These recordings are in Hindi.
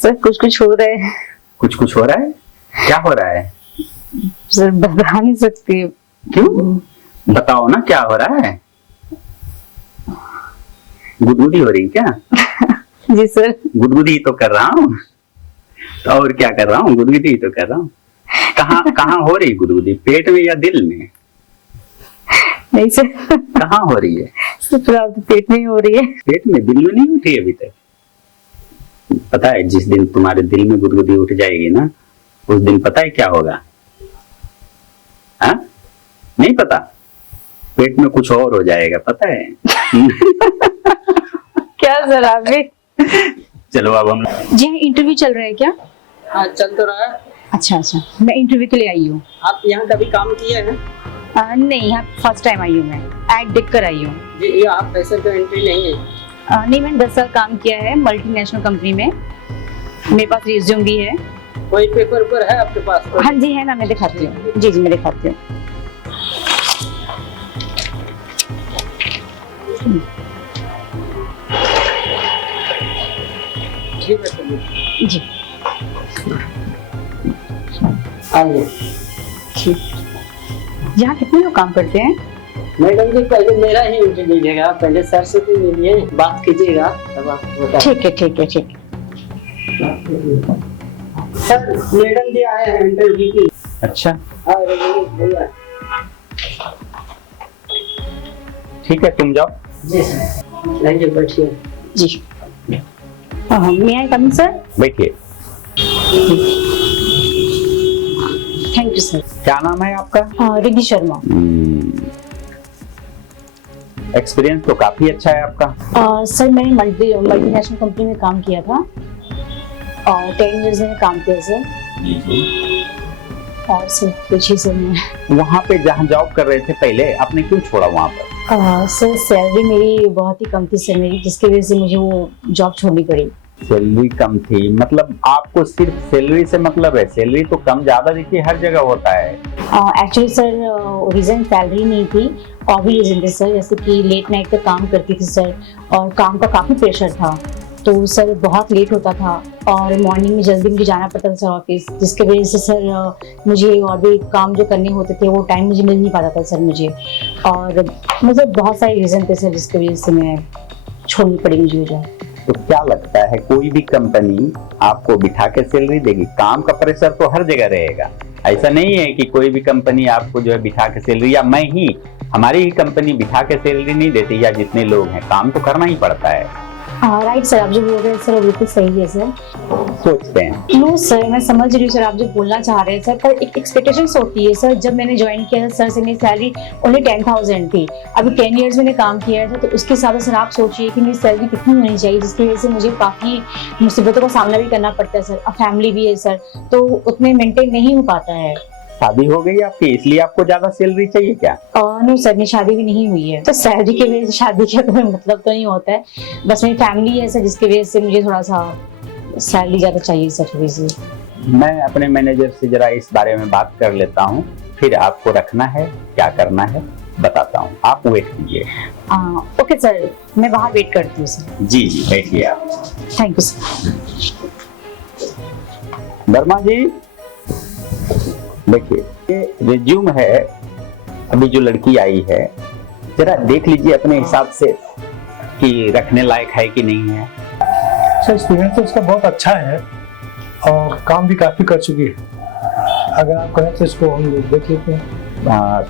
सर कुछ कुछ हो रहा है। कुछ कुछ हो रहा है? क्या हो रहा है? सर बता नहीं सकती। क्यों? बताओ ना क्या हो रहा है। गुदगुदी हो रही क्या? जी सर। गुदगुदी तो कर रहा हूँ। तो और क्या कर रहा हूँ? गुदगुदी तो कर रहा हूँ। कहाँ कहाँ हो रही गुदगुदी? पेट में या दिल में? नहीं सर। कहाँ हो रही है? सर फिलहाल तो पेट में ही हो रही है। पेट में? दिल में नहीं उठी अभी तक? पता है जिस दिन तुम्हारे दिल में गुदगुदी उठ जाएगी ना, उस दिन पता है क्या होगा? हाँ? नहीं पता? पेट में कुछ और हो जाएगा, पता है? क्या सर आप भी? चलो अब हम। जी हाँ, इंटरव्यू चल रहा है क्या? हाँ चल तो रहा है। अच्छा अच्छा, मैं इंटरव्यू के लिए आई हूँ। आप यहाँ कभी काम किए हैं? नहीं, यहाँ फर्स्ट टाइम आई हूँ मैं। ऐड देख कर आई हूँ। जी ये आप पैसे तो एंट्री नहीं है। नहीं, मैंने 10 साल काम किया है मल्टीनेशनल कंपनी में। मेरे पास रिज्यूम भी है। कोई पेपर ऊपर है आपके पास? हाँ जी है ना, मैं दिखाती हूँ। जी जी मैं दिखाती हूँ। ठीक है चलिए। जी आइए। यहाँ कितने लोग काम करते हैं? मैडम जी पहले मेरा ही इंटरव्यू लीजिएगा, पहले सर से तो मिलिए, बात कीजिएगा तब आप बता। ठीक है ठीक है ठीक है। सर मैडम जी आए हैं इंटरव्यू की। अच्छा हाँ रजनीश भैया। ठीक है, तुम जाओ। जी सर आइए बैठिए। जी मैं आई कमिंग सर? बैठिए। Thank you sir. क्या नाम है आपका? रिद्धि शर्मा। एक्सपीरियंस तो काफी अच्छा है आपका। सर मैंने मल्टीनेशनल कंपनी में काम किया था और 10 इयर्स में काम किया सर। और सर कुछ ही सर मैं वहाँ पे जहाँ जॉब कर रहे थे पहले, आपने क्यों छोड़ा वहाँ पर? सर सैलरी मेरी बहुत ही कम थी सर मेरी, जिसकी वजह से मुझे वो जॉब छोड़नी पड़ी। सैलरी कम थी मतलब आपको सिर्फ सैलरी से मतलब है? सैलरी तो कम ज्यादा देखिए हर जगह होता है। एक्चुअली सर रीजन सैलरी नहीं थी, और भी रीजन थे सर, जैसे कि लेट नाइट तक काम करती थी सर, और काम का काफ़ी प्रेशर था, तो सर बहुत लेट होता था और मॉर्निंग में जल्दी मुझे जाना पड़ता था सर ऑफिस, जिसकी वजह से सर मुझे और भी काम जो करने होते थे वो टाइम मुझे मिल नहीं पाता था सर मुझे, और मतलब बहुत सारे रीज़न थे सर जिसकी वजह से मैं छोड़नी पड़ी मुझे जॉब। तो क्या लगता है कोई भी कंपनी आपको बिठा के सैलरी देगी? काम का प्रेशर तो हर जगह रहेगा, ऐसा नहीं है कि कोई भी कंपनी आपको जो है बिठा के सैलरी, या मैं ही हमारी ही कंपनी बिठा के सैलरी नहीं देती, या जितने लोग हैं काम तो करना ही पड़ता है। राइट सर, आप जो बोल रहे हैं सर बिल्कुल सही है सर। सोचते हैं नो सर, मैं समझ रही हूँ सर आप जो बोलना चाह रहे हैं सर, पर एक एक्सपेक्टेशंस होती है सर। जब मैंने ज्वाइन किया था सर से मेरी सैलरी ओनली 10,000 थी, अभी 10 इयर्स मैंने काम किया था, तो उसके हिसाब से सर आप सोचिए कि मेरी सैलरी कितनी होनी चाहिए, जिसकी वजह से मुझे काफ़ी मुसीबतों का सामना भी करना पड़ता है सर, और फैमिली भी है सर, तो उतने मेंटेन नहीं हो पाता है। शादी हो गई आपकी इसलिए आपको ज्यादा सैलरी चाहिए क्या? नहीं सर, मेरी शादी भी नहीं हुई है, तो सैलरी की वजह से शादी का कोई मतलब तो नहीं होता है, बस मेरी फैमिली है सर जिसकी वजह से मुझे थोड़ा सा सैलरी ज्यादा चाहिए सर थोड़ी सी। मैं अपने मैनेजर से जरा इस बारे में बात कर लेता हूँ, फिर आपको रखना है क्या करना है बताता हूँ, आप वेट कीजिए। ओके सर, मैं बाहर वेट करती हूँ सर। जी जी बैठिए आप। Thank you sir. Verma ji देखिए, ये रिज्यूम है, अभी जो लड़की आई है जरा देख लीजिए अपने हिसाब से कि रखने लायक है कि नहीं है। सर एक्सपीरियंस तो इसका बहुत अच्छा है और काम भी काफी कर चुकी है, अगर आप कहें तो इसको हम देख लेते हैं।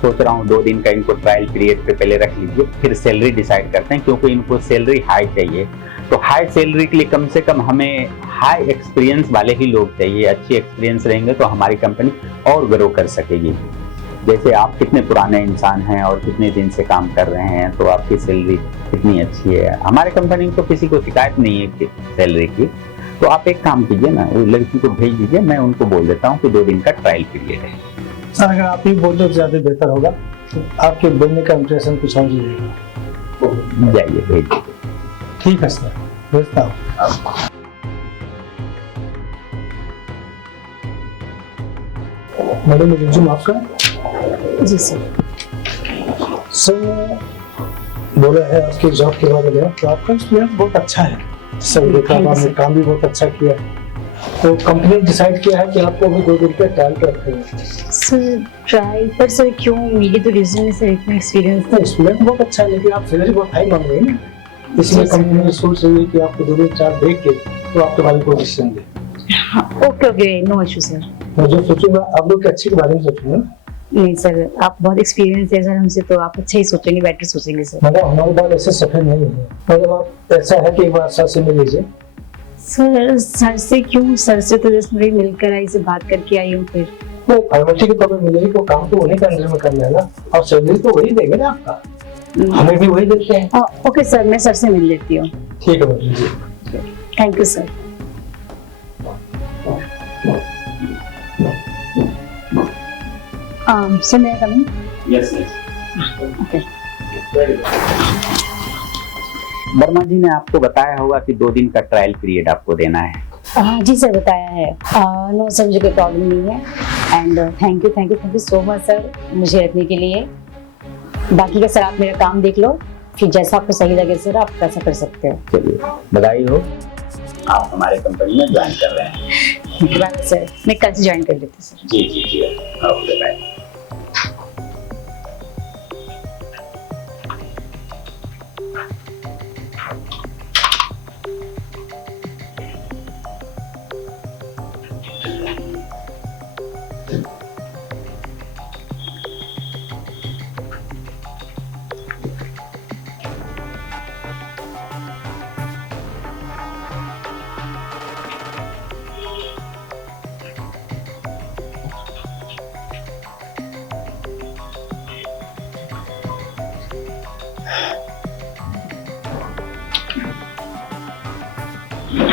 सोच रहा हूँ 2 दिन का इनको ट्रायल पीरियड पे पहले रख लीजिए, फिर सैलरी डिसाइड करते हैं, क्योंकि इनको सैलरी हाई चाहिए। तो हाई सैलरी के लिए कम से कम हमें हाई एक्सपीरियंस वाले ही लोग चाहिए, अच्छी एक्सपीरियंस रहेंगे तो हमारी कंपनी और ग्रो कर सकेगी। जैसे आप कितने पुराने इंसान हैं और कितने दिन से काम कर रहे हैं, तो आपकी सैलरी कितनी अच्छी है। हमारे कंपनी में तो किसी को शिकायत नहीं है सैलरी की। तो आप एक काम कीजिए ना, वो लड़की को भेज दीजिए, मैं उनको बोल देता हूँ कि 2 दिन का ट्रायल पीरियड है। सर अगर आप ही बोल दो तो ज्यादा बेहतर होगा, तो आपके बोलने का इंप्रेशन कुछ और रहेगा। जाइए भेज दीजिए। ठीक है सर, भेजता हूँ। मैडम रिज्यूम आपका? जी सर। सर बोला है आपकी जॉब के बारे में, तो आपका एक्सपीरियंस बहुत अच्छा है सर, देखा आपने काम भी बहुत अच्छा किया है। तो कंपनी ने डिसाइड किया है कि आपको अभी 2 दिन का ट्रायल पे रखेंगे। सर ट्राई पर सर क्यों, मेरी तो रीजन में सर इतना एक्सपीरियंस तो स्टूडेंट बहुत अच्छा है, लेकिन आप सैलरी बहुत हाई मांग रहे हैं ना, इसलिए कंपनी ने सोच रही है कि आपको 2 दिन ट्रायल देख के तो आपके बारे में कोई डिसीजन दे। Okay okay, no issue sir. मैं जो सोचूंगा आप लोग के अच्छे के बारे में सोचूंगा ना। नहीं सर, आप बहुत एक्सपीरियंस है सर हमसे, तो आप अच्छा ही सोचेंगे, बेटर सोचेंगे सर। मतलब हमारे बाल ऐसे सफेद नहीं है, मतलब आप ऐसा है कि एक बार सर से मिल लीजिए। सर से क्यों? सर से तो जस्ट मेरी मिलकर आई, से बात करके आई हूँ फिर। वो फॉर्मेलिटी के तौर पर मिलेगी, तो काम तो उन्हीं के अंदर में करना है ना, और सैलरी तो वही देंगे ना आपका, हमें भी वही देते हैं। ओके सर, मैं सर से मिल लेती हूँ। ठीक है मैडम जी। Thank you sir. Sir may I coming? Yes okay. Verma ji ने आपको बताया होगा कि 2 दिन का ट्रायल पीरियड आपको देना है। जी सर, बताया है। नो सर, मुझे कोई प्रॉब्लम नहीं है। And thank you so much sir मुझे रखने के लिए। बाकी का सर आप मेरा काम देख लो, फिर जैसा आपको सही लगे सर आप वैसा कर सकते हो। चलिए, बधाई हो, आप हमारे कंपनी में ज्वाइन कर रहे हैं। बाय सर, मैं कल से ज्वाइन कर लेती हूँ सर। जी जी जी, ओके बाय।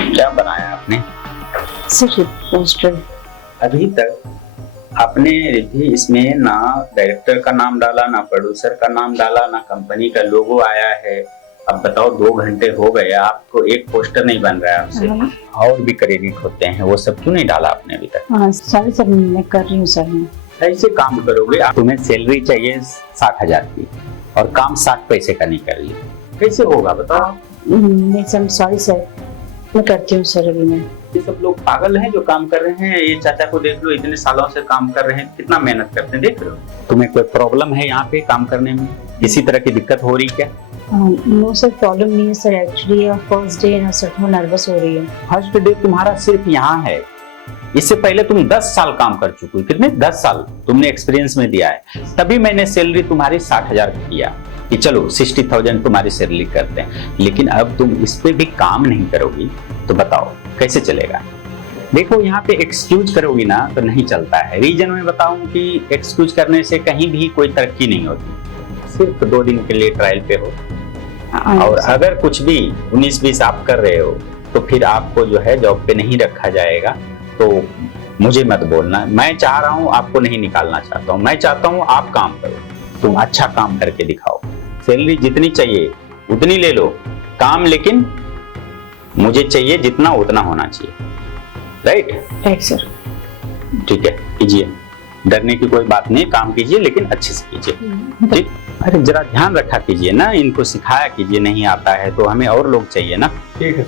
क्या बनाया आपने? Sir poster. अभी तक आपने रिद्धि इसमें ना डायरेक्टर का नाम डाला, ना प्रोड्यूसर का नाम डाला, ना कंपनी का लोगो आया है। अब बताओ 2 घंटे हो गए, आपको एक पोस्टर नहीं बन रहा है आपसे। और भी क्रेडिट होते हैं, वो सब क्यों नहीं डाला आपने अभी तक? हाँ सॉरी सर, मैं कर रही हूँ सर। मैं ऐसे काम करोगे, तुम्हें सैलरी चाहिए 60,000 की और काम 60 पैसे का नहीं कर लिया, कैसे होगा बताओ? नहीं सर, सॉरी सर, मैं करती हूँ सर अभी। मैं ये सब लोग पागल हैं जो काम कर रहे हैं। ये चाचा को देख लो, इतने सालों से काम कर रहे हैं, कितना मेहनत करते हैं, देख लो। तुम्हें कोई प्रॉब्लम है यहाँ पे काम करने में? किसी तरह की दिक्कत हो रही क्या? नो सर, प्रॉब्लम नहीं है सर। एक्चुअली फर्स्ट डे ना सर, थोड़ा नर्वस हो रही है। फर्स्ट डे तुम्हारा सिर्फ यहाँ है, इससे पहले तुम 10 साल काम कर चुकी हो। कितने? 10 साल तुमने एक्सपीरियंस में दिया है। तभी मैंने सैलरी तुम्हारी 60,000 किया कि चलो 60,000 तुम्हारी सैलरी करते हैं। लेकिन अब तुम इस पे भी काम नहीं करोगी तो बताओ कैसे चलेगा? देखो यहाँ पे एक्सक्यूज करोगी ना तो नहीं चलता है। रीजन में बताऊं कि एक्सक्यूज करने से कहीं भी कोई तरक्की नहीं होती। सिर्फ 2 दिन के लिए ट्रायल पे हो, और अगर कुछ भी 19-20 आप कर रहे हो तो फिर आपको जो है जॉब पे नहीं रखा जाएगा। तो मुझे मत बोलना, मैं चाह रहा हूँ, आपको नहीं निकालना चाहता हूँ। मैं चाहता हूँ आप काम करो, तुम अच्छा काम करके दिखाओ। सैलरी जितनी चाहिए उतनी ले लो, काम लेकिन मुझे चाहिए जितना उतना होना चाहिए। Right sir. ठीक है, कीजिए, डरने की कोई बात नहीं, काम कीजिए लेकिन अच्छे से कीजिए। ठीक, अरे जरा ध्यान रखा कीजिए ना, इनको सिखाया कीजिए। नहीं आता है तो हमें और लोग चाहिए ना। ठीक है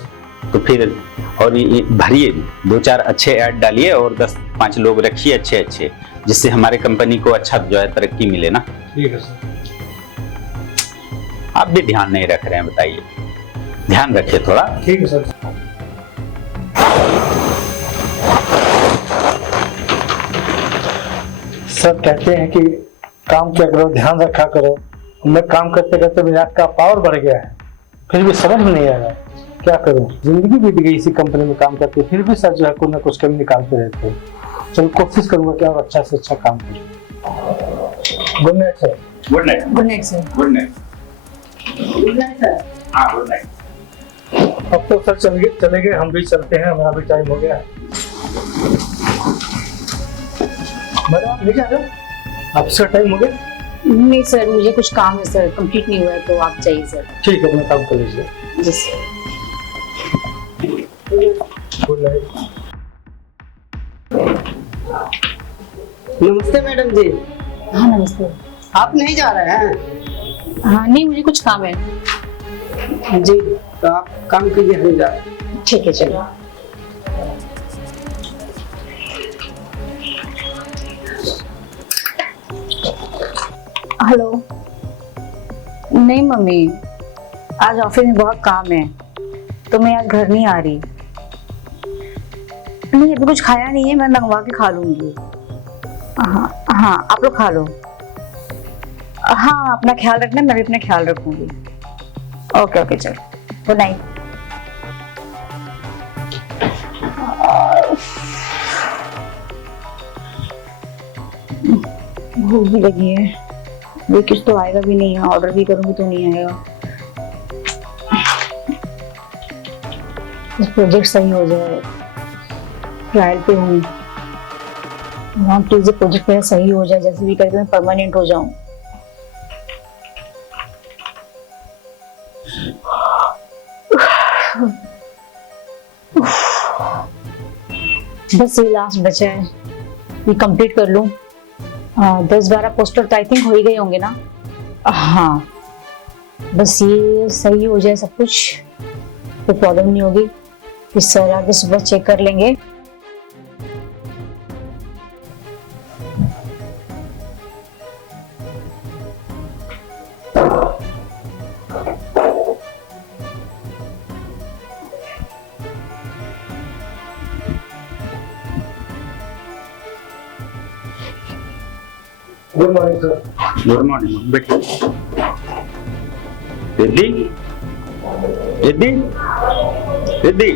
तो फिर और ये भरिए, 2-4 अच्छे ऐड डालिए और 10-5 लोग रखिए अच्छे, जिससे हमारे कंपनी को अच्छा जो है तरक्की मिले ना। ठीक है सर। आप भी ध्यान नहीं रख रहे हैं, बताइए, ध्यान रखिए थोड़ा। ठीक है सर। सब कहते हैं कि काम किया करो, ध्यान रखा करो। मैं काम करते करते मेरा का पावर बढ़ गया है, फिर भी समझ में नहीं आ रहा क्या करूं। जिंदगी बीत गई इसी कंपनी में काम करते, फिर भी सर जो है कुछ ना कुछ कमी निकालते रहते हैं। चलो कोशिश करूंगा कि और अच्छा से अच्छा काम करूं। Good night sir. Good night. Good night sir. Good night. Good night sir. हाँ, गुड नाइट। अब तो सर चले गए, हम भी चलते हैं, हमारा भी टाइम हो गया है। मैडम आप लेके आ जाओ, आपका टाइम हो गया। नहीं सर, मुझे कुछ काम है सर, कंप्लीट नहीं हुआ है, तो आप चाहिए सर। ठीक है, अपना काम कर लीजिए। जी सर। Good night. नमस्ते मैडम जी। हाँ नमस्ते। आप नहीं जा रहे हैं? हाँ नहीं, मुझे कुछ काम है। जी, तो आप काम कीजिए, हम जा रहे हैं। ठीक है चलो। हेलो। नहीं मम्मी, आज ऑफिस में बहुत काम है तो मैं आज घर नहीं आ रही। नहीं अभी कुछ खाया नहीं है, मैं मंगवा के खा लूंगी। हाँ हाँ आप लोग खा लो। हाँ अपना ख्याल रखना, मैं भी अपना ख्याल रखूंगी। ओके ओके चलो, गुड नाइट। भूख भी लगी है, ये कुछ तो आएगा भी नहीं है, ऑर्डर भी करूंगी तो नहीं आएगा। प्रोजेक्ट सही हो जाए, ट्रायल पे हूँ, प्लीज प्रोजेक्ट मेरा सही हो जाए, जैसे भी करके मैं परमानेंट हो जाऊं। बस ये लास्ट बचा है, ये कंप्लीट कर लूं। 10-12 पोस्टर तो आई थिंक हो ही गए होंगे ना। हाँ बस ये सही हो जाए सब कुछ, कोई प्रॉब्लम नहीं होगी। फिर सर आगे सुबह चेक कर लेंगे। Good morning sir. Good morning, बैठिए। Riddhi, Riddhi, Riddhi,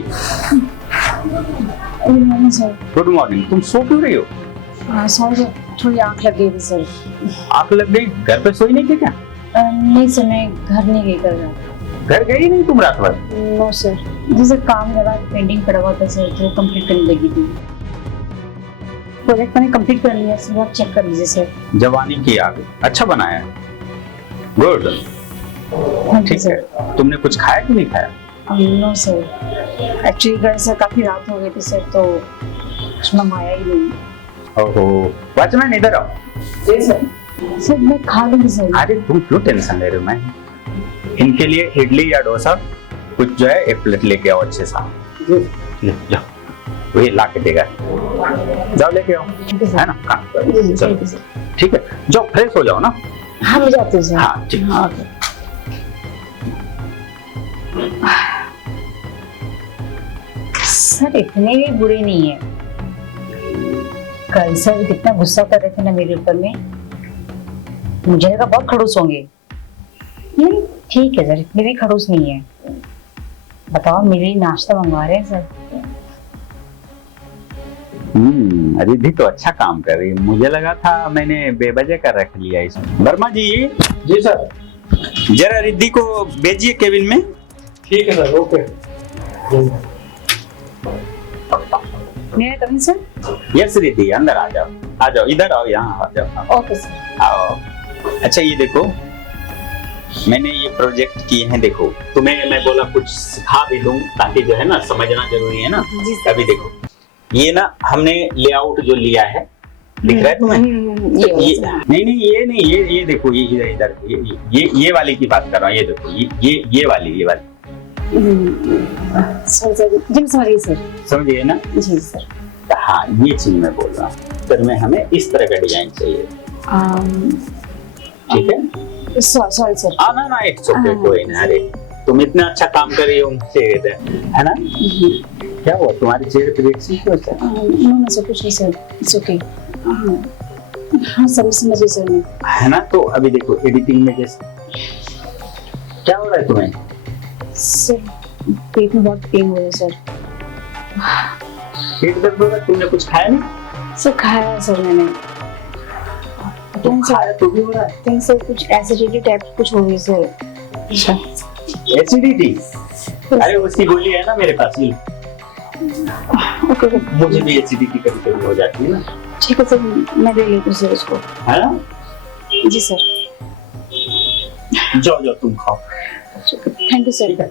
sir good morning. तुम सो क्यों रही हो? सर थोड़ी आंख लग गई थी सर। आंख लग गई? घर पे सोई नहीं थी क्या? नहीं सर, मैं घर नहीं गई कल रात। घर गई नहीं तुम रात भर? नो सर, जैसे काम जरा पेंडिंग पड़ा हुआ था सर, तो कंप्लीट करने लगी थी। प्रोजेक्ट मैंने कंप्लीट कर लिया सर, आप चेक कर लीजिए सर। जवानी की आग, अच्छा बनाया है, गुड। ठीक है, तुमने कुछ खाया कि नहीं खाया? नो सर, एक्चुअली घर से काफी रात हो गई थी सर, तो कुछ मंगाया ही नहीं। ओहो, वॉचमैन इधर आओ। जी सर। सर मैं खा लूंगी सर। अरे तुम क्यों टेंशन ले रहे हो? मैं इनके लिए इडली या डोसा कुछ जो है एक प्लेट लेके आओ अच्छे सा। ले जाओ, वही ला के देगा, जाओ लेके आओ, है ना? काम करो, चलो ठीक है, जाओ फ्रेश हो जाओ ना। हाँ मैं जाती हूँ सर। हाँ ठीक। हाँ ओके। सर इतने भी बुरे नहीं है। कल सर कितना गुस्सा कर रहे थे ना मेरे ऊपर में, मुझे लगा बहुत खड़ूस होंगे। नहीं ठीक है सर, इतने भी खड़ूस नहीं है। बताओ मेरे लिए नाश्ता मंगवा रहे हैं सर। रिद्धि तो अच्छा काम कर रही है, मुझे लगा था मैंने बेवजह कर रख लिया इसमें। वर्मा जी। जी सर। जरा रिद्धि को भेजिए केबिन में। ठीक है सर, ओके। मेरा कमिंग सर। यस रिद्धि, अंदर आ जाओ, आ जाओ, इधर आओ, यहाँ आ जाओ। Okay sir. आओ। अच्छा ये देखो, मैंने ये प्रोजेक्ट किए हैं, देखो तुम्हें मैं बोला कुछ सिखा भी दूं ताकि जो है ना समझना जरूरी है ना। जी सर। अभी देखो ये ना हमने लेआउट जो लिया है, दिख रहा है तुम्हें? ये नहीं नहीं, ये नहीं, ये देखो, ये इधर इधर, ये वाली की बात कर रहा हूँ। ये देखो, ये वाली सर सर जी समझ गई सर। समझिए ना? जी सर। हाँ ये चीज मैं बोल रहा हूँ, फिर में हमें इस तरह का डिजाइन चाहिए, ठीक है? Sorry sir. ना ना, इट्स ओके, कोई ना। अरे तुम इतना अच्छा काम कर रही हो, है ना? क्या हुआ तुम्हारे चेहरे पे रिएक्शन क्यों है? नो सर, कुछ नहीं सर, इट्स ओके। हाँ सर समझ गई सर मैं, है ना? तो अभी देखो एडिटिंग में जैसे क्या हो रहा है तुम्हें? सर पेट में बहुत पेन हो रहा है सर। पेट दर्द हो रहा है? तुमने कुछ खाया नहीं? सर खाया है सर मैंने। तुम खाया तो भी हो रहा है? थिंक सर कुछ एसिडिटी टाइप कुछ हो गई सर। अच्छा एसिडिटी? अरे उसकी गोली है ना मेरे पास, ये ओके। मुझे भी एसिडिटी कभी कभी हो जाती है ना। ठीक है सर, मैं ले लेती हूँ सर उसको। है ना? जी सर। जाओ जाओ तुम खाओ। Thank you sir.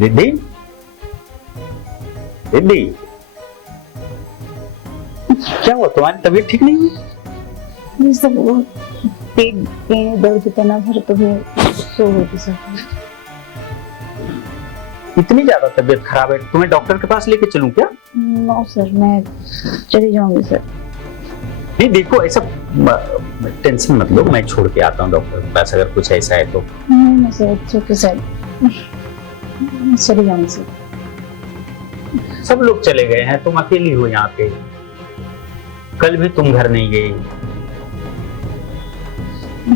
Riddhi, Riddhi, क्या हुआ, तुम्हारी तबीयत ठीक नहीं हुई? ये सब वो पेट में दर्द होता ना सर, तो मैं सो गई थी सर। इतनी ज्यादा तबीयत खराब है, तुम्हें डॉक्टर के पास लेके चलूं क्या? नो सर, मैं चली जाऊंगी सर। नहीं देखो, ऐसा टेंशन मत लो, मैं छोड़ के आता हूँ डॉक्टर के पास अगर कुछ ऐसा है तो। नहीं सर, इट्स ओके सर, मैं चली जाऊंगी सर। सब लोग चले गए हैं, तुम अकेली हो यहाँ पे। कल भी तुम घर नहीं गई।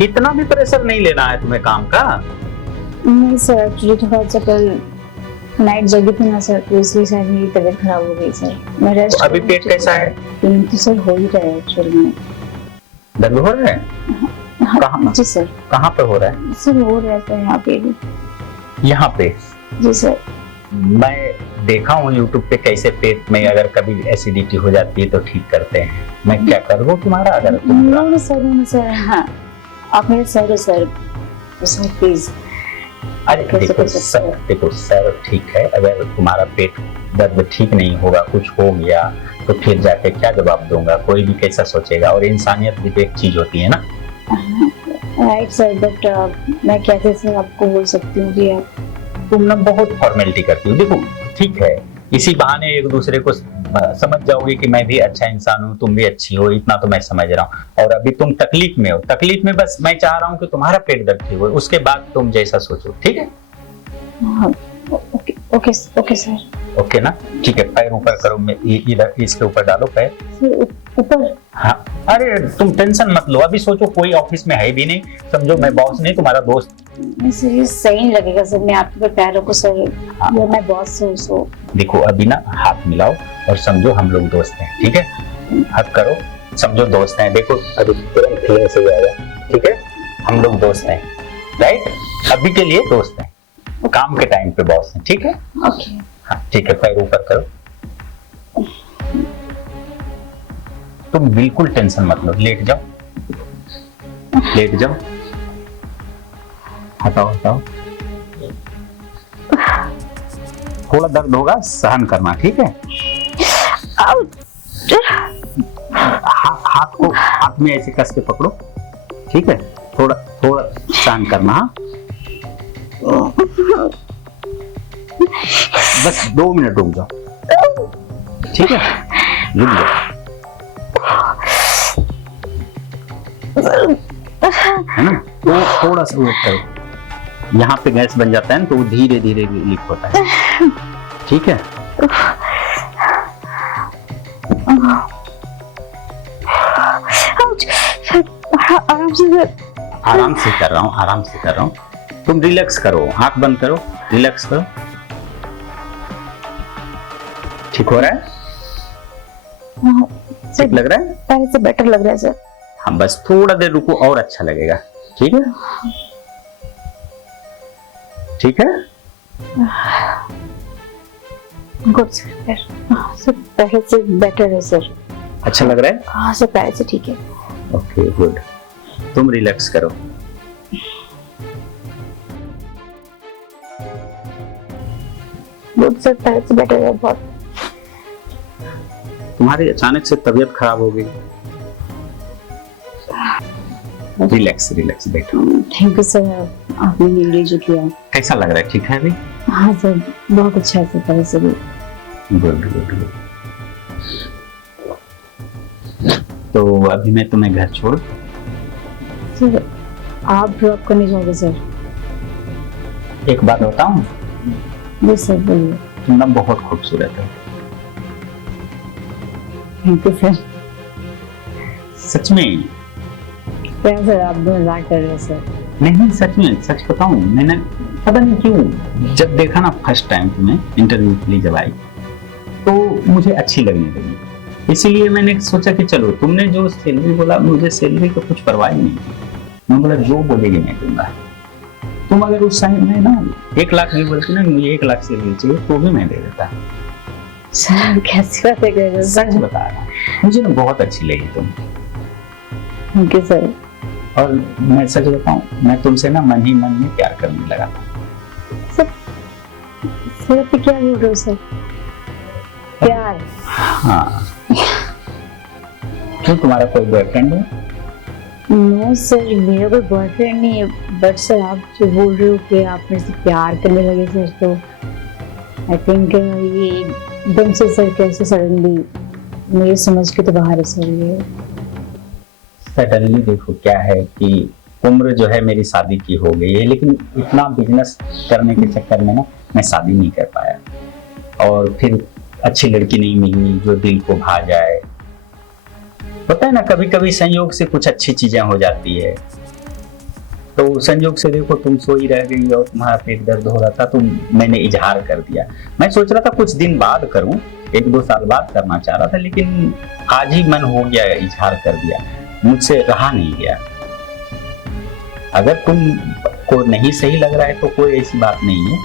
इतना भी प्रेशर नहीं लेना है तुम्हें काम का। नहीं सर, एक्चुअली थोड़ा सा कल नाइट जगी थी ना सर, तो इसलिए शायद मेरी तबीयत खराब हो गई सर। मैं रेस्ट। अभी पेट कैसा है? पेन तो सर हो ही रहा है एक्चुअली में। दर्द हो रहा है? कहाँ? जी सर। कहाँ पे हो रहा है? सर हो रहा है सर, यहाँ पे भी। यहाँ पे? जी सर। मैं देखा हूँ यूट्यूब पे कैसे पेट में अगर कभी एसिडिटी हो जाती है तो ठीक करते हैं। मैं क्या करूँ तुम्हारा अगर तुम? नो सर, हाँ आप मेरे सर हो सर, प्लीज। अरे देखो सर ठीक है, अगर तुम्हारा पेट दर्द ठीक नहीं होगा, कुछ हो गया तो फिर जाके क्या जवाब दूंगा, कोई भी कैसा सोचेगा। और इंसानियत भी तो एक चीज होती है ना। राइट सर, बट मैं कैसे सर आपको बोल सकती हूँ कि आप तुम ना बहुत फॉर्मेलिटी करती हो। देखो ठीक है, इसी बहाने एक दूसरे को समझ जाओगे कि मैं भी अच्छा इंसान हूँ, तुम भी अच्छी हो, इतना तो मैं समझ रहा हूँ। और अभी तुम तकलीफ में हो, तकलीफ में बस मैं चाह रहा हूँ कि तुम्हारा पेट दर्द ठीक हो, उसके बाद तुम जैसा सोचो। ठीक है? Okay okay okay sir. Okay ना? ठीक है, पैर ऊपर करो, मैं इधर इसके ऊपर डालो पैर। ऊपर? हाँ, अरे तुम टेंशन मत लो, अभी सोचो कोई ऑफिस में है भी नहीं, समझो मैं बॉस नहीं, तुम्हारा दोस्त। सर ये सही नहीं लगेगा सर, मैं आपके पैर रखूं सर, ये मैं बॉस सर। सो देखो अभी ना हाथ मिलाओ और समझो हम लोग दोस्त हैं। ठीक है? हाथ करो, समझो दोस्त हैं। देखो अभी तुरंत फीलिंग से आएगा। ठीक है? हम लोग दोस्त हैं, राइट? अभी के लिए दोस्त हैं, काम के टाइम पे बॉस हैं। ठीक है? ओके। हाँ ठीक है, पैर ऊपर करो। तुम बिल्कुल टेंशन मत लो, लेट जाओ, लेट जाओ। हटाओ हटाओ, थोड़ा दर्द होगा, सहन करना। ठीक है? हाथ को हाथ में ऐसे कस के पकड़ो। ठीक है? थोड़ा थोड़ा सहन करना। हाँ बस 2 मिनट रुक जाओ। ठीक है? रुक जाओ, है ना? तो थोड़ा सा वेट करो, यहाँ पे गैस बन जाता है ना, तो वो धीरे धीरे लीक होता है। ठीक है? आराम से सर। आराम से कर रहा हूँ, आराम से कर रहा हूँ। तुम रिलैक्स करो, हाथ बंद करो, रिलैक्स करो। ठीक हो रहा है? ठीक लग रहा है? पहले से बेटर लग रहा है सर। हाँ बस थोड़ा देर रुको और अच्छा लगेगा। ठीक है? ठीक है? गुड सर, सर पहले से बेटर है सर। अच्छा लग रहा है? हाँ सर, पहले से ठीक है। ओके गुड, तुम रिलैक्स करो। गुड सर, पहले से बेटर है बहुत। तुम्हारी अचानक से तबीयत खराब हो गई। रिलैक्स रिलैक्स बैठो। थैंक यू सर, आपने मेरे लिए जो किया। कैसा लग रहा है? ठीक है अभी? हाँ सर, बहुत अच्छा है सर, पहले से भी। Good good good. तो अभी मैं तुम्हें घर छोड़। सर आप ड्रॉप करने जाओगे सर? एक बात बताऊं? जी सर बोलिए। तुम ना बहुत खूबसूरत हो। Thank you sir. सच में? क्या सर आप मजाक कर रहे हो सर? नहीं सच में, सच बताऊं, मैंने पता नहीं क्यों जब देखा ना फर्स्ट टाइम तुम्हें इंटरव्यू के लिए जब आई, तो मुझे अच्छी लगने लगी। इसीलिए मैंने सोचा कि चलो, तुमने जो सैलरी बोला, मुझे सैलरी का कुछ परवाह ही नहीं थी। मैं बोला जो बोलेगी मैं दूंगा। तुम अगर उस टाइम में ना 1 लाख भी बोलती ना, मुझे 1 लाख सैलरी चाहिए, तो भी मैं दे देता। सर कैसी बातें कर रहे हो? सच बता रहा, मुझे ना बहुत अच्छी लगी तुम। Thank you sir. और मैं सच बताऊं, मैं तुमसे ना मन ही मन में प्यार करने लगा था। सर आप क्या बोल रहे हो सर? प्यार। हाँ। क्यों, तुम्हारा कोई बॉयफ्रेंड है? नो सर, मेरा कोई बॉयफ्रेंड नहीं है, बट सर आप जो बोल रहे हो कि आप मेरे से प्यार करने लगे सर, तो आई थिंक ये एकदम से सर कैसे सडनली मेरे समझ के तो बाहर है सर ये। सडनली देखो क्या है कि उम्र जो है मेरी शादी की हो गई है, लेकिन इतना बिजनेस करने के चक्कर में ना मैं शादी नहीं कर पाया, और फिर अच्छी लड़की नहीं मिली जो दिल को भा जाए। पता है ना, कभी कभी संयोग से कुछ अच्छी चीजें हो जाती है। तो संयोग से देखो तुम सोई रह गई और तुम्हारा पेट दर्द हो रहा था, तो मैंने इजहार कर दिया। मैं सोच रहा था कुछ दिन बाद करूं, 1-2 साल बाद करना चाह रहा था, लेकिन आज ही मन हो गया, इजहार कर दिया, मुझसे रहा नहीं गया। अगर तुम को नहीं सही लग रहा है तो कोई ऐसी बात नहीं है,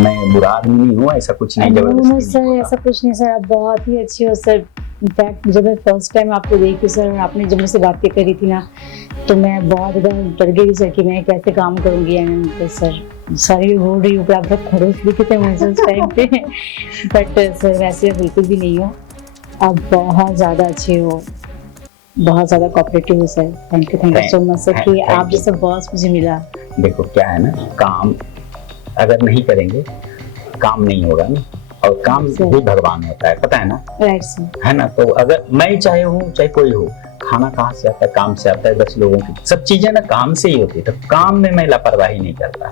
मैं बुरा आदमी नहीं हूँ, ऐसा कुछ नहीं, नो जबरदस्ती सर, नहीं ऐसा कुछ नहीं सर, आप बहुत ही अच्छी हो सर। इनफैक्ट जब मैं फर्स्ट टाइम आपको देखी सर और आपने जब मुझसे बातें करी थी ना, तो मैं बहुत ज़्यादा डर गई सर कि मैं कैसे काम करूँगी। एंड तो सर सॉरी हो रही हूँ कि आप बहुत खड़ूस दिखे थे मुझे उस टाइम पे, बट सर वैसे बिल्कुल भी नहीं हो, आप बहुत ज़्यादा अच्छे हो, बहुत ज़्यादा कोऑपरेटिव हो sir. Thank you so much sir कि आप जैसा बॉस मुझे मिला। देखो क्या है ना, काम अगर नहीं करेंगे काम नहीं होगा ना, और काम भी भगवान होता है, पता है ना, राइट सर, है ना। तो अगर मैं चाहे हूँ चाहे कोई हो, खाना कहाँ से आता है, काम से आता है। 10 लोगों की सब चीजें ना काम से ही होती है, तो काम में मैं लापरवाही नहीं करता।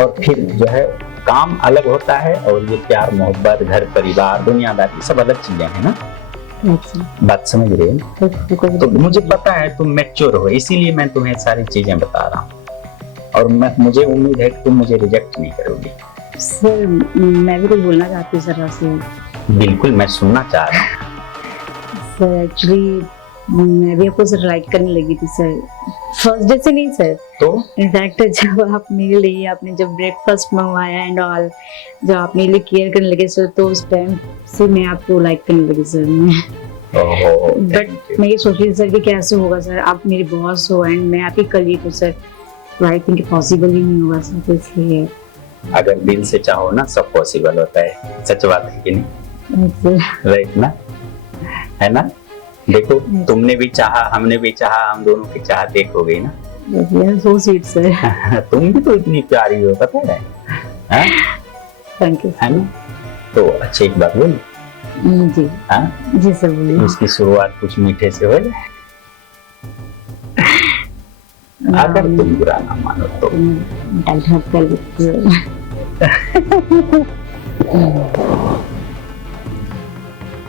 और फिर जो है काम अलग होता है, और ये प्यार मोहब्बत घर परिवार दुनियादारी सब अलग चीजें हैं ना। बात समझ रहे हो? तो मुझे पता है तुम मैच्योर हो, इसीलिए मैं तुम्हें सारी चीजें बता रहा हूँ, और मुझे उम्मीद है कि तुम मुझे रिजेक्ट नहीं करोगी। सर मैं भी कुछ बोलना चाहती हूँ सर आपसे। बिल्कुल, मैं सुनना चाह रहा हूँ। सर एक्चुअली मैं भी आपको सर लाइक करने लगी थी सर, फर्स्ट डे से नहीं सर। तो इनफैक्ट जब आप मेरे लिए आपने जब ब्रेकफास्ट मंगवाया एंड ऑल, जब आप मेरे लिए केयर करने लगे सर, तो उस टाइम से मैं आपको लाइक करने लगी सर। बट मैं ये सोच रही थी सर कि कैसे होगा सर, आप मेरे बॉस हो एंड मैं आपकी कलीग हूँ सर, तो आई थिंक पॉसिबल ही नहीं होगा सर, तो इसलिए। अगर दिल से चाहो ना सब पॉसिबल होता है, सच बात है कि नहीं? राइट ना, है ना। देखो तुमने भी चाहा, हमने भी चाहा, हम दोनों की चाहत एक हो गई ना। So sweet sir. तुम भी तो इतनी प्यारी हो, पता है? थैंक यू, है ना। तो अच्छी एक बात बोल जी। जी सर बोलिए। उसकी शुरुआत कुछ मीठे से हो जाए, अगर तुम बुरा ना मानो तो।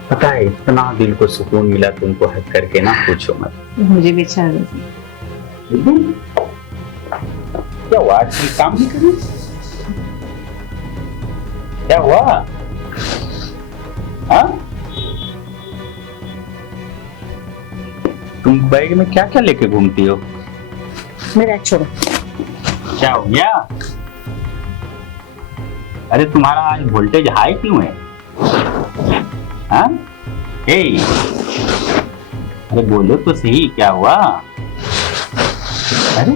पता है इतना दिल को सुकून मिला तुमको हक करके ना, पूछो मत। मुझे भी अच्छा लगा। क्या हुआ, आज काम नहीं कर रही? क्या हुआ? हाँ? तुम बैग में क्या क्या लेके घूमती हो? मेरा छोड़ो। क्या हो गया? अरे तुम्हारा आज वोल्टेज हाई क्यों है? हाँ? अरे बोलो तो सही, क्या हुआ? अरे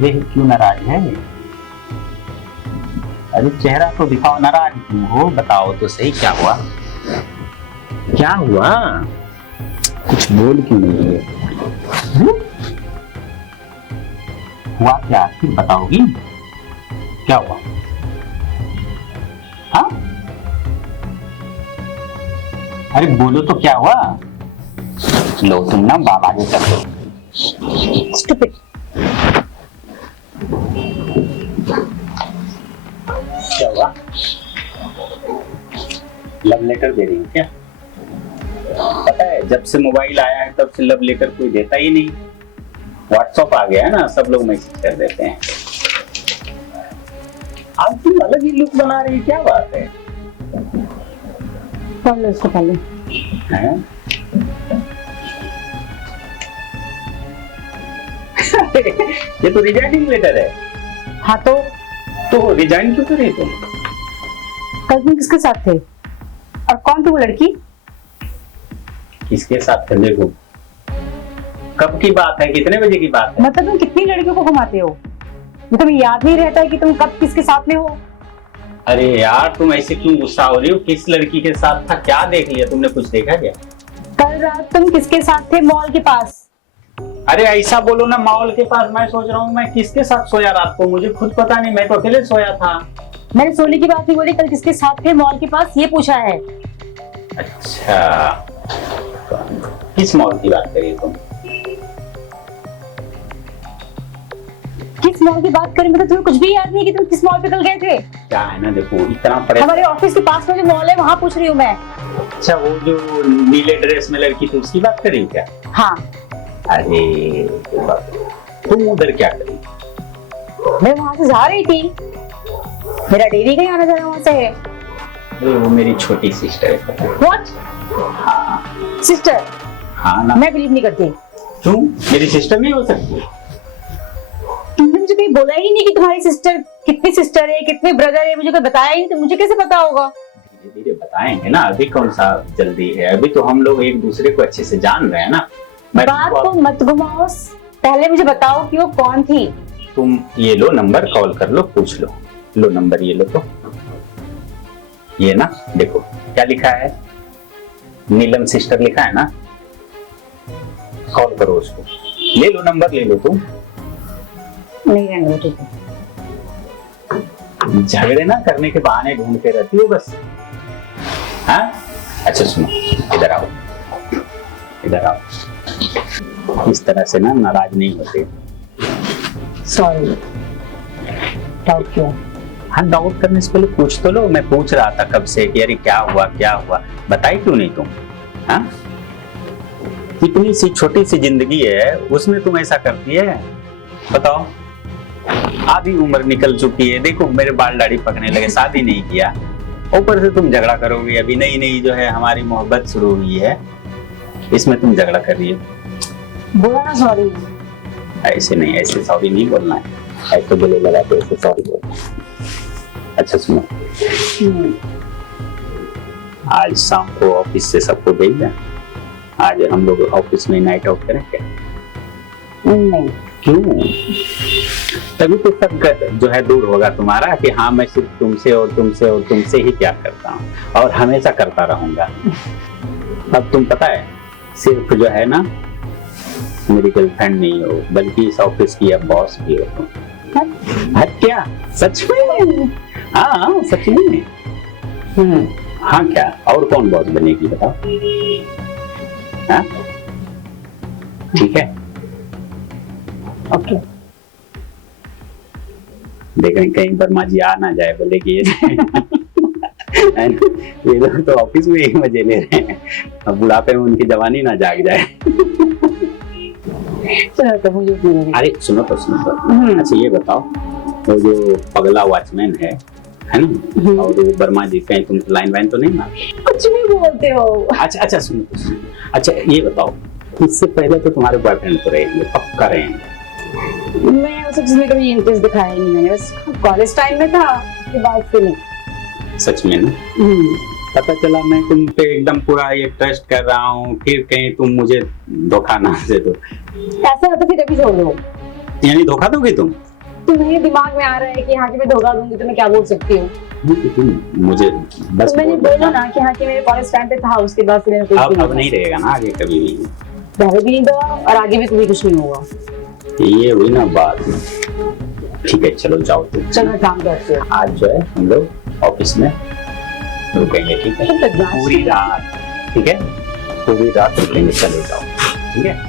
ये क्यों नाराज है? अरे चेहरा तो दिखाओ, नाराज क्यों हो, बताओ तो सही, क्या हुआ? क्या हुआ? कुछ बोल क्यों नहीं है? हुआ क्या, फिर बताओगी? क्या हुआ? हाँ? अरे बोलो तो क्या हुआ? लो तुम ना बाबा जी कर दो। Stupid. क्या हुआ? लव लेटर दे रही हूँ क्या? पता है जब से मोबाइल आया है तब से लव लेटर कोई देता ही नहीं। व्हाट्सएप आ गया है ना, सब लोग मैसेज कर देते हैं। आज तुम अलग ही लुक बना रही, क्या बात है? पढ़ लो इसको पहले। हैं? ये तो रिजाइनिंग लेटर है। हाँ तो रिजाइन क्यों कर रही तुम? कल तुम किसके साथ थे और कौन थी वो लड़की? किसके साथ थे? देखो कब की बात है, कितने बजे की बात है? मतलब तुम कितनी लड़कियों को घुमाते हो, तुम्हें याद नहीं रहता है कि तुम कब किसके साथ में हो? अरे यार तुम ऐसे क्यों गुस्सा हो रही हो? किस लड़की के साथ था, क्या देख लिया तुमने? कुछ देखा क्या? कल रात तुम किसके साथ थे मॉल के पास? अरे ऐसा बोलो ना, मॉल के पास। मैं सोच रहा हूँ मैं किसके साथ सोया रात को, मुझे खुद पता नहीं, मैं तो अकेले सोया था। मैंने सोने की बात नहीं बोली, कल किसके साथ थे मॉल के पास ये पूछा है। अच्छा, किस मॉल की बात करी तुम? किस मॉल की बात करें? मतलब तुम्हें कुछ भी याद नहीं कि तुम किस मॉल पे कल गए थे? क्या है ना, देखो इतना परे। हमारे ऑफिस के पास में जो मॉल है वहां पूछ रही हूँ मैं। अच्छा, वो जो नीले ड्रेस में लड़की थी उसकी बात कर रही हो क्या? हाँ। अरे तुम उधर क्या करी? मैं वहां से जा रही थी, मेरा डेली का ही आना जाना वहां से है। अरे वो मेरी छोटी सिस्टर है। व्हाट? सिस्टर? हाँ ना। मैं बिलीव नहीं करती। क्यों? मेरी सिस्टर नहीं हो सकती? तुमने मुझे कहीं बोला ही नहीं कि तुम्हारी सिस्टर कितनी सिस्टर है, कितने ब्रदर है, मुझे कोई बताया ही नहीं, तो मुझे कैसे पता होगा? धीरे धीरे बताएंगे ना, अभी कौन सा जल्दी है, अभी तो हम लोग एक दूसरे को अच्छे से जान रहे हैं ना। बात को मत घुमाओ, पहले मुझे बताओ कि वो कौन थी। तुम ये लो नंबर, कॉल कर लो, पूछ लो। लो नंबर, ये लो। तो ये ना, देखो क्या लिखा है, नीलम सिस्टर लिखा है ना। कॉल करो उसको, ले लो नंबर, ले लो। तुम नहीं रहने दो, ठीक है। झगड़े ना करने के बहाने ढूंढते रहती हो बस। हाँ अच्छा सुनो, इधर आओ, इधर आओ। इस तरह से ना नाराज नहीं होते। सॉरी, डाउट किया। हाँ, डाउट करने से पहले पूछ तो लो। मैं पूछ रहा था कब से कि अरे क्या हुआ क्या हुआ, बताई क्यों नहीं तुम? हाँ, इतनी सी छोटी सी जिंदगी है, उसमें तुम ऐसा करती है? बताओ, आधी उम्र निकल चुकी है, देखो मेरे बाल दाढ़ी पकने लगे, शादी नहीं किया, ऊपर से तुम झगड़ा करोगे। अभी नई नई जो है हमारी मोहब्बत शुरू हुई है, इसमें तुम झगड़ा कर रही हो। बोला ना सॉरी। ऐसे नहीं, ऐसे सॉरी नहीं बोलना है, ऐसे गले लगा के ऐसे सॉरी बोलना है। अच्छा सुनो, आज शाम को ऑफिस से सबको भेजना, आज हम लोग ऑफिस में नाइट आउट करें क्या? नहीं। क्यों? तभी तो सब जो है दूर होगा तुम्हारा कि हाँ मैं सिर्फ तुमसे और तुमसे और तुमसे ही प्यार करता हूँ और हमेशा करता रहूंगा। अब तुम पता है, सिर्फ जो है ना मेरी गर्लफ्रेंड नहीं हो, बल्कि इस ऑफिस की अब बॉस भी हो तुम। हट क्या? सच में? हाँ सच में। हाँ क्या, और कौन बॉस बनेगी बताओ? हाँ ठीक है, ओके। देख रहे कहीं वर्मा जी आ ना जाए, बोले कि ये लोग तो ऑफिस में ही मजे ले रहे हैं, अब बुढ़ापे में उनकी जवानी ना जाग जाए। तो मुझे अरे सुनो तो, सुनो तो। अच्छा ये बताओ, वो जो पगला वॉचमैन है ना, और वो वर्मा जी, कहीं तुम लाइन वाइन तो नहीं मार? कुछ भी बोलते हो। अच्छा अच्छा सुनो तो, सुनो। अच्छा ये बताओ, इससे पहले तो तुम्हारे बॉयफ्रेंड तो रहेंगे, पक्का रहेंगे। मैं उस चीज में कभी इंटरेस्ट दिखाया नहीं, मैंने बस कॉलेज टाइम में था, उसके बाद से नहीं। सच में ना? पता चला मैं तुम पे एकदम पूरा ये ट्रस्ट कर रहा हूँ, फिर कहीं तुम मुझे धोखा ना दे दो। ऐसा होता फिर अभी छोड़ दो। यानी धोखा दोगे तुम? तुम्हें दिमाग में आ रहा है कि हाँ कि मैं धोखा दूंगी तो मैं क्या बोल सकती हूँ? मुझे बस तो मैंने बोला ना कि हाँ कि मेरे कॉलेज टाइम पे था, उसके बाद से मैंने कुछ भी अब नहीं रहेगा ना आगे कभी भी? पहले भी नहीं दो और आगे भी कभी कुछ नहीं होगा। ये हुई ना बात। ठीक है चलो जाओ तुम। चलो मैं काम करती हूँ। आज जो है हम लोग ऑफिस में रुकेंगे, ठीक है? पूरी रात, ठीक है? पूरी रात रुकेंगे, चलो जाओ, ठीक है?